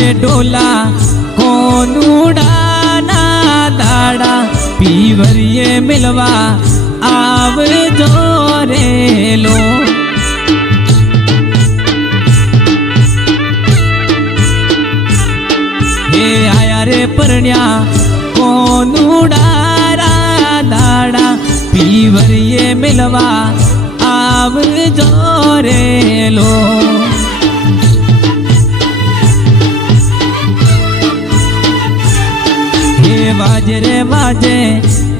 रे डोला कोनुडाना दाड़ा पीवरिये मिलवा आव जोरे लो। हे आया रे परण्या कोनुडारा दाड़ा पीवरिये मिलवा आव जोरे लो। वाजे रे वाजे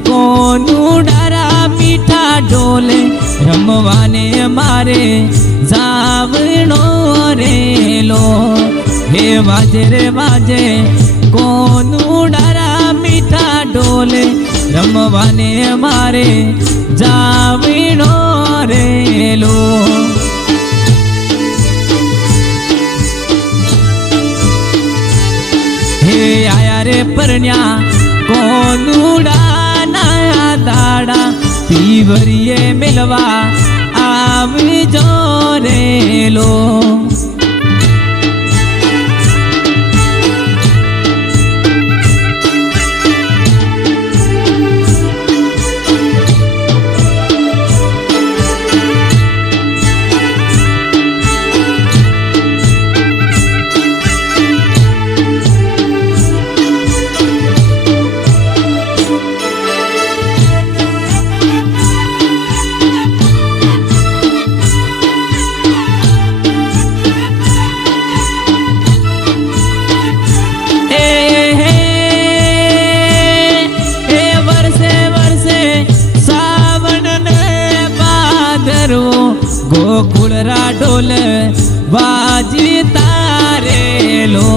कोनुडारा मीठा डोले रमवाने मारे जावणो रे लो। हे वाजे रे वाजे कोनुडारा मीठा डोले रमवाने मारे जावणो रे लो। हे आया रे परण्या कोनुडाना दाड़ा पीवरिये मिलवा आव जोरे लो। गोकुलरा ढोल बाजी तारे लो।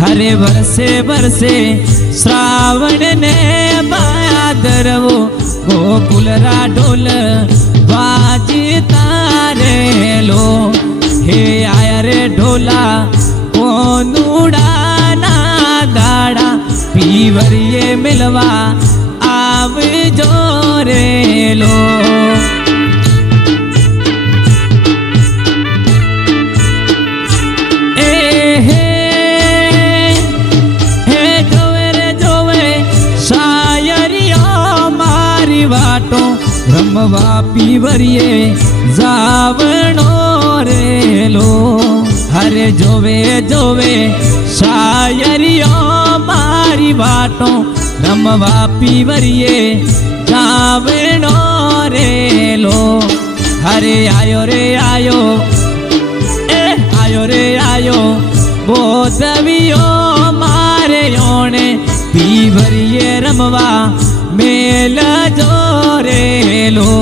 हरे बरसे बरसे श्रावण ने भादरवो गोकुलरा ढोल बाजी तारे लो। हे आया रे ढोला कोनुडाना दाड़ा पीवरिये मिलवा आव जोरे लो। वाटो रमवा पीवरिये जावणो रे लो। हरे जोवे जोवे शायरियो मारी वाटो रमवा पीवरिये जावणो रे लो। हरे आयो रे आयो आयो रे आयो बोधवियो मारे योने पीवरिये रमवा मेल जोरे लो।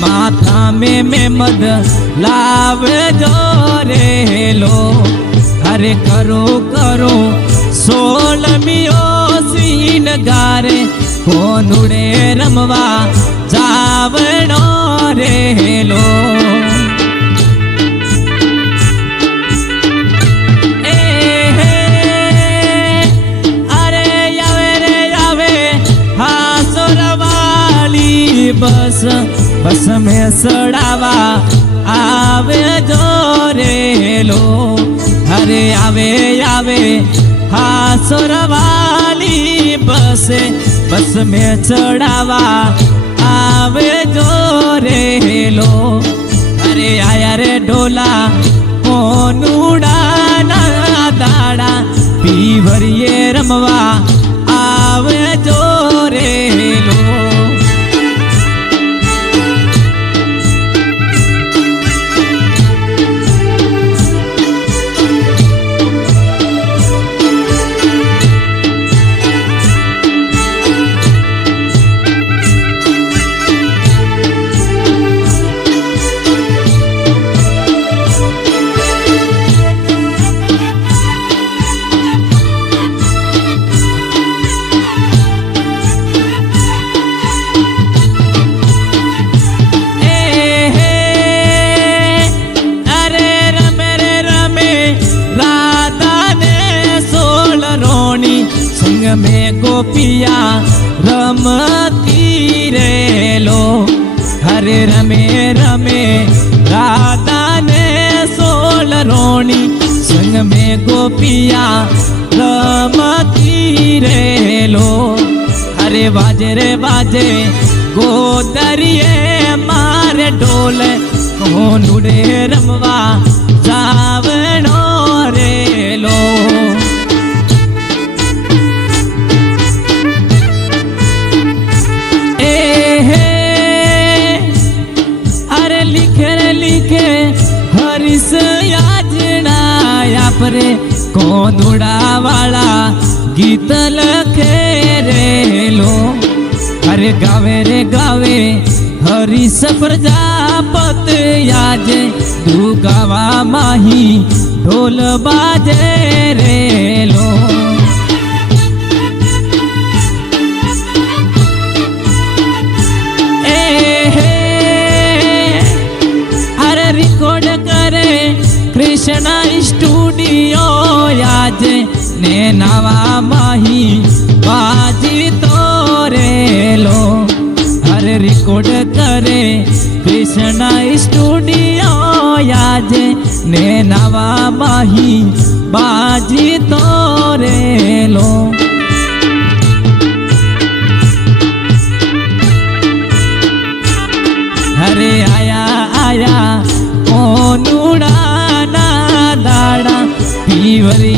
माथा में मद लाव जोरे लो। हरे करो करो सोलमियो सीन गारे कोनुड़े रमवा जावणो रे लो। अरे यावे रे यावे हासुरवाली बस बस में सड़ावा आवे जोरे लो। हरे आवे आवे हासुरवाली बस बस में चढ़ावा आवे जोरे लो। हरे आया रे ढोला कोनुडाना दाड़ा पीवरिये रमवा आवे जोरे लो। ગોપિયા રમતી રેલો હરે રમે રમે રાધા ને સોલ રોણી સંગ में गोपिया रमती रेलो अरे बाजे रे बाजे गोदरिये मारे ढोल कोनुडे रमवा जावणो रेलो ए हे अरे लिखे रे लिखे हरिस परे कोंदुड़ा वाला गीत लखे रेलो अरे गावे रे गावे हरीश प्रजापत याजे तू गावा माही ढोल बाजे रेलो ए हे अरे रिकॉर्ड करे कृष्णा स्टूडियो याजे ने नवा माही बाजी तो रेलो हरे रिकॉर्ड करे कृष्णा स्टूडियो याजे ने नवा माही बाजी तो रेलो हरे आया आया कोनुड़ा दाड़ा पीवरी